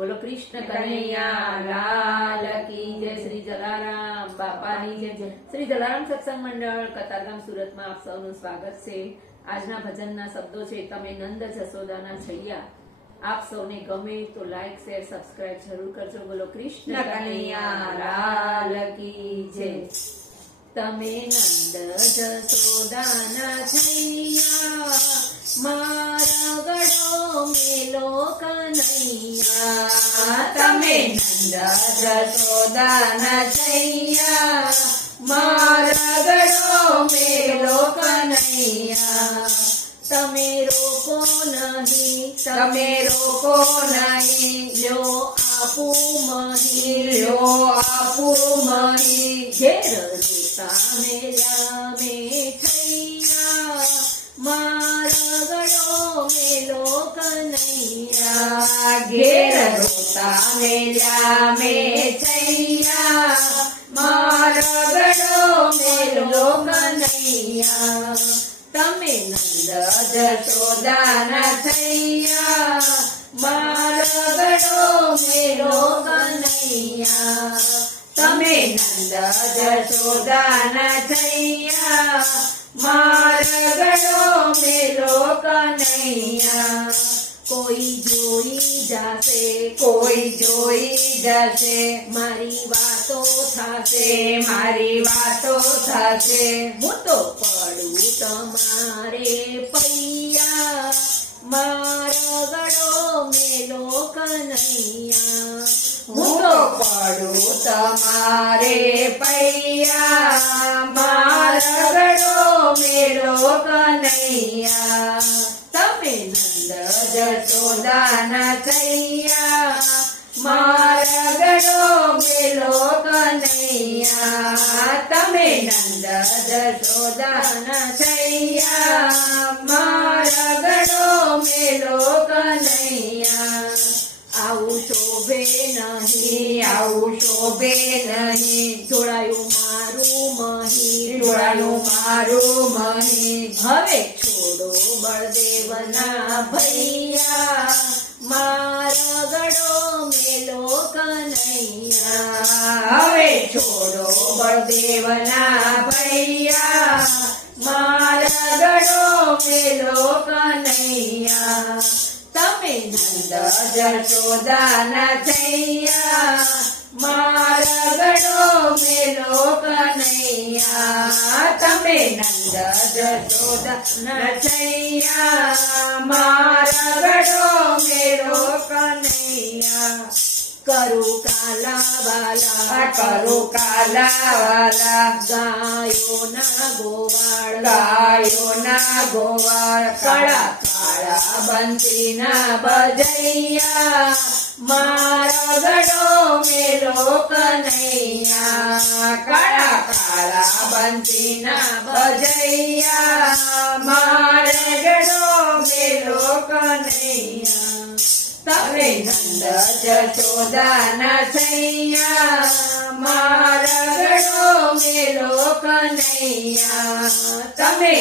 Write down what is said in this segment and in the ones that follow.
બોલો કૃષ્ણ કનૈયા લાલ કી જય શ્રી જલારામ બાપાની જય જય. શ્રી જલારામ સત્સંગ મંડળ કતારગામ સુરતમાં આપ સૌનું સ્વાગત છે. આજના ભજનના શબ્દો છે તમે નંદ જસોદાના છૈયા. આપ સૌને ગમે તો લાઈક શેર સબસ્ક્રાઇબ જરૂર કરજો. બોલો કૃષ્ણ કનૈયા લાલ કી જય. તમે નંદ જસોદાના છૈયા. મારા ગળો મેલો કનૈયા તમે નંદ જશોદાના છૈયા મારા ગળો મેલો કનૈયા તમે રોકો નહીં તમે રોકો નહીં લ્યો આપું મહી લ્યો આપું મહી ઘેર રોતા મેલા રોતા મેલ્યા મે છૈયા મારા ગળો મેલો કનૈયા તમે નંદ જશોદાના થૈયા મારા ગળો મેલો કનૈયા તમે નંદ જશોદાના થૈયા મારા ગળો મેલો કનૈયા કોઈ જોઈ જાશે, કોઈ જોઈ જશે, મારી વાતો થશે, મારી વાતો થશે. હું તો પડું તમારે પૈયા, મારા ગળો મેલો કનૈયા. હું તો પડું તમારે પૈયા, મારા ગળો મેલો કનૈયા. નંદ જશોદાના થૈયા, મારા ગળો મેલો કનૈયા. તમે નંદ જશોદાના થૈયા, મારા ગળો મેલો કનૈયા. આવું શોભે નહીં, આવું શોભે નહીં. જોડાયું મારું મહી, જોડાયું મારું મહી. હવે છોડો બળદેવના ભૈયા, મારા ગળો મેલો કનૈયા. હવે છોડો બળદેવના ભૈયા, મારા ગળો મેલો કનૈયા. તમે નંદ જશોદાના થૈયા મારા ગળો મેલો કનૈયા. તમે નંદ જશોદાના થૈયા મારા ગળો મેલો કનૈયા કરું કાલા વાલા કરું કાલાવાલા ગાયોના ગોવાળ ગાયોના ગોવાળ કાળા કાળા બંસીના બજૈયા મારા ગળો મેલો કનૈયા કાળા કાળા બંસીના બજૈયા મારા ગળો મેલો કનૈયા તમે નંદ જશોદાના થૈયા મારા ગળો મેલો કનૈયા તમે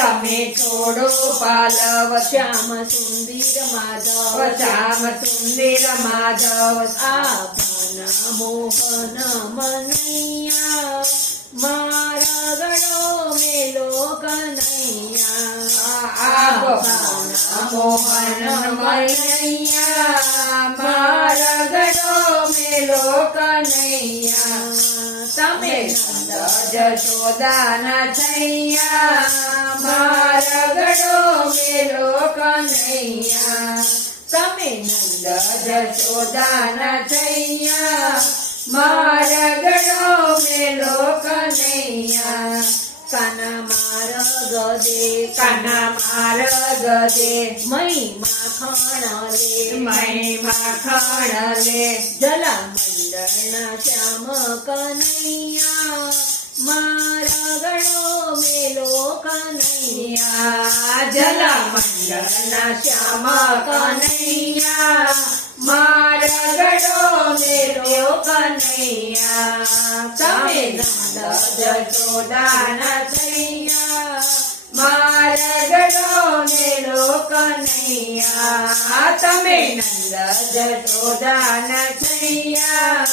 તમે છોડો પાલવ શ્યામ સુંદર માધવ શ્યામ સુંદર માધવ આપન મોહન મનૈયા મારા ગળો મેલો કનૈયા. આભાના મોહન મનૈયા મારા ગળો મેલો કનૈયા. તમે નંદ જશોદાના થૈયા. મારા ગળો મેલો કનૈયા. તમે નંદ જશોદાના થૈયા. મારા ગળો મેલો કનૈયા. કાના માર ગદે કાના માર ગદે મહી માખણ લે મય માખણ લે. જલા મંડળના શ્યામ કનૈયા, મારા ગળો મેલો કનૈયા. જલા મંડળના શ્યામ કનૈયા. મારગડો કનૈયા તમે નંદ જશોદાના થૈયા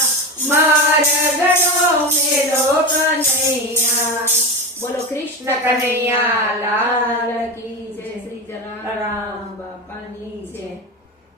બોલો કૃષ્ણ કનૈયા, લાલ કી જય, શ્રી જલારામ રામ